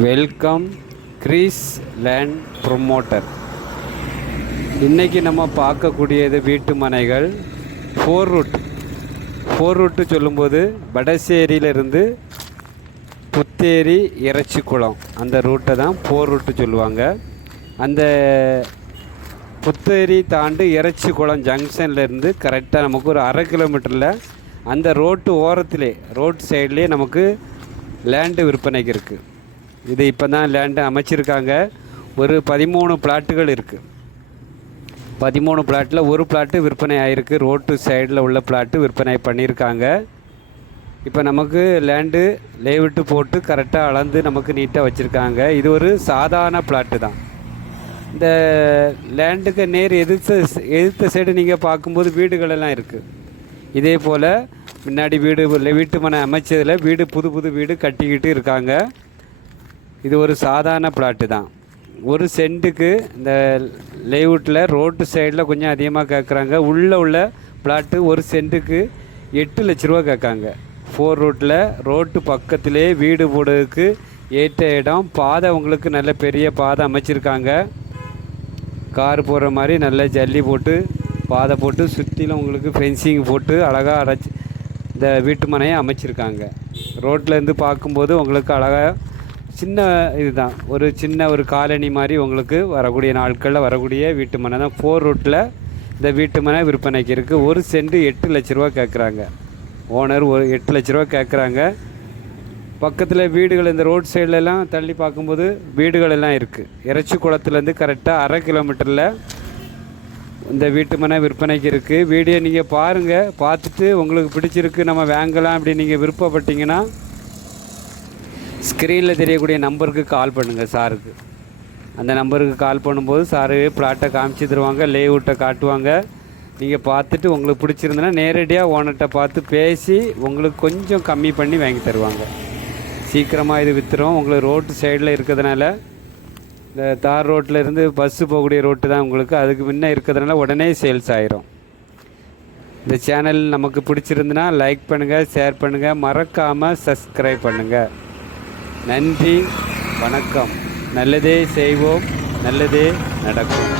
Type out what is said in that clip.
Welcome Greece land promoter. இன்றைக்கி நம்ம பார்க்கக்கூடியது வீட்டு மனைகள் 4 ரூட்டு சொல்லும்போது வடசேரியிலிருந்து புத்தேரி இறைச்சிக்குளம் அந்த ரூட்டை தான் 4 ரூட்டு சொல்லுவாங்க. அந்த புத்தேரி தாண்டு இறைச்சிக்குளம் ஜங்ஷன்லேருந்து கரெக்டாக நமக்கு ஒரு 1/2 கிலோமீட்டரில் அந்த ரோட்டு ஓரத்திலே ரோட் சைட்லேயே நமக்கு லேண்டு விற்பனைக்கு இருக்குது. இது இப்போ தான் லேண்டு அமைச்சிருக்காங்க. ஒரு 13 பிளாட்டுகள் இருக்குது. 13 பிளாட்டில் ஒரு பிளாட்டு விற்பனை ஆகிருக்கு. ரோட்டு சைடில் உள்ள பிளாட்டு விற்பனை பண்ணியிருக்காங்க. இப்போ நமக்கு லேண்டு லேவிட்டு போட்டு கரெக்டாக அளந்து நமக்கு நீட்டாக வச்சுருக்காங்க. இது ஒரு சாதாரண பிளாட்டு தான். இந்த லேண்டுக்கு நேர் எதிர்த்த சைடு நீங்கள் பார்க்கும்போது வீடுகளெல்லாம் இருக்குது. இதே போல் முன்னாடி வீட்டு மனை அமைச்சதில் புது வீடு கட்டிக்கிட்டு இருக்காங்க. இது ஒரு சாதாரண பிளாட்டு தான். ஒரு சென்ட்டுக்கு இந்த லேஅவுட்டில் ரோட்டு சைடில் கொஞ்சம் அதிகமாக கேட்குறாங்க. உள்ளே உள்ள பிளாட்டு ஒரு சென்ட்டுக்கு 8 லட்ச ரூபா கேட்காங்க. 4 ரூட்டில் ரோட்டு பக்கத்திலே வீடு போடுறதுக்கு ஏற்ற இடம். பாதை உங்களுக்கு நல்ல பெரிய பாதை அமைச்சிருக்காங்க. கார் போகிற மாதிரி நல்ல ஜல்லி போட்டு பாதை போட்டு சுற்றிலும் உங்களுக்கு ஃபென்சிங் போட்டு அழகாக இந்த வீட்டு மனையை அமைச்சிருக்காங்க. ரோட்லேருந்து பார்க்கும்போது உங்களுக்கு அழகாக சின்ன இதுதான், ஒரு காலனி மாதிரி உங்களுக்கு வரக்கூடிய நாட்களில் வரக்கூடிய வீட்டு மனை தான். 4 ரூட்டில் இந்த வீட்டு மனை விற்பனைக்கு இருக்குது. ஒரு சென்ட் 8 லட்ச ரூபா கேட்குறாங்க. ஓனர் 8 லட்ச ரூபா கேட்குறாங்க. பக்கத்தில் வீடுகள் இந்த ரோட் சைட்லலாம் தள்ளி பார்க்கும்போது வீடுகள் எல்லாம் இருக்குது. இறைச்சிக்குளத்துலேருந்து கரெக்டாக 1/2 கிலோமீட்டரில் இந்த வீட்டு மனை விற்பனைக்கு இருக்குது. வீடியோ நீங்கள் பாருங்கள். பார்த்துட்டு உங்களுக்கு பிடிச்சிருக்கு நம்ம வாங்கலாம் அப்படி நீங்கள் விருப்பப்பட்டீங்கன்னா ஸ்க்ரீனில் தெரியக்கூடிய நம்பருக்கு கால் பண்ணுங்கள் சாருக்கு. அந்த நம்பருக்கு கால் பண்ணும்போது சாரு பிளாட்டை காமிச்சு தருவாங்க, லேஅவுட்டை காட்டுவாங்க. நீங்கள் பார்த்துட்டு உங்களுக்கு பிடிச்சிருந்தனா நேரடியாக ஓனர்கிட்ட பார்த்து பேசி உங்களுக்கு கொஞ்சம் கம்மி பண்ணி வாங்கி தருவாங்க. சீக்கிரமாக இது விற்றுரும். உங்களுக்கு ரோட்டு சைடில் இருக்கிறதுனால இந்த தார் ரோட்டில் இருந்து பஸ்ஸு போகக்கூடிய ரோட்டு தான் உங்களுக்கு. அதுக்கு முன்னே இருக்கிறதுனால உடனே சேல்ஸ் ஆயிரும். இந்த சேனல் நமக்கு பிடிச்சிருந்துன்னா லைக் பண்ணுங்கள், ஷேர் பண்ணுங்கள், மறக்காமல் சப்ஸ்கிரைப் பண்ணுங்கள். நன்றி, வணக்கம். நல்லதே செய்வோம், நல்லதே நடக்கும்.